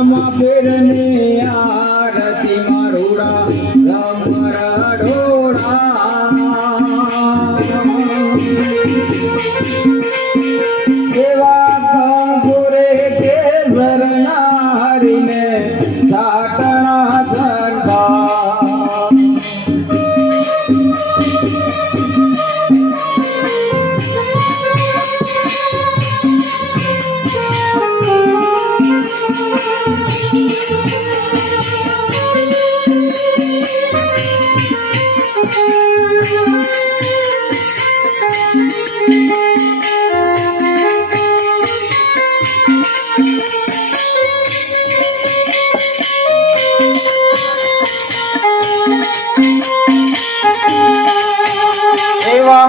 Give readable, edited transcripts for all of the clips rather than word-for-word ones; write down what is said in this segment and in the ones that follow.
રામા પીરની આરતી મારુડા રમરા ઢોળા એવા કંકુરે કે ઝરનારીને ઢાટણા ઝંડા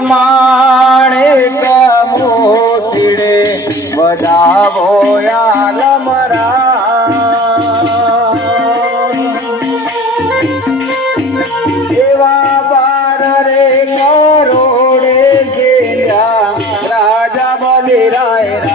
માણેક મોતીડે બધાવો આલમરા એવા બાર રે કરોડે જેના રાજા બલિરાય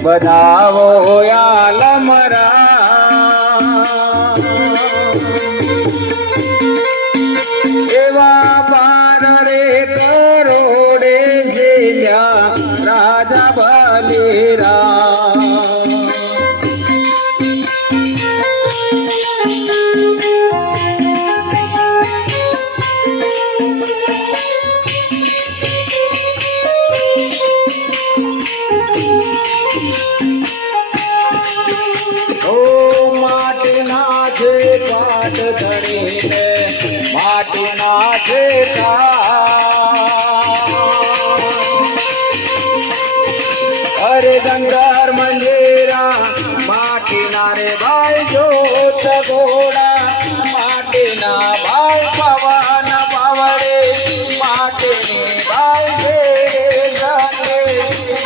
બધાવો આલમરા એવા બાર રે કરોડે જેલ્યા રાજા બલિરા માટીના અરે ગંગાર મંજીરા માટીના રે ભાઈ જોત ઘોડા માટીના ભાઈ પવન પાવડે માટીની ભાઈ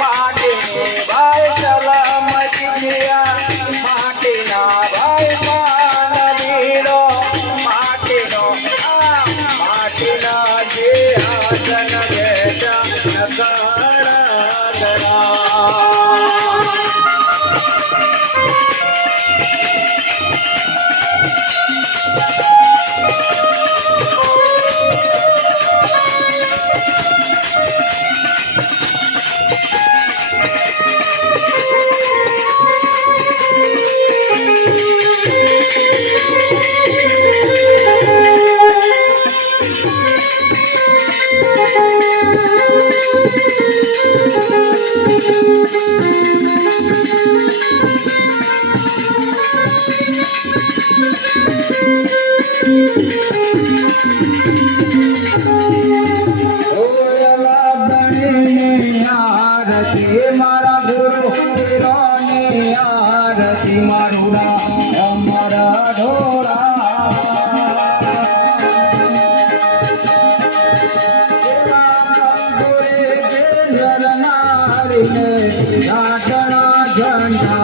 માટીની ભાઈ ચલમ ચિયા માટીના ભાઈ મારા ગુરુ પીરોની આરતી મારુડા રમરા ઢોળા ઝરનારીને ઢાઢણા ઝંડા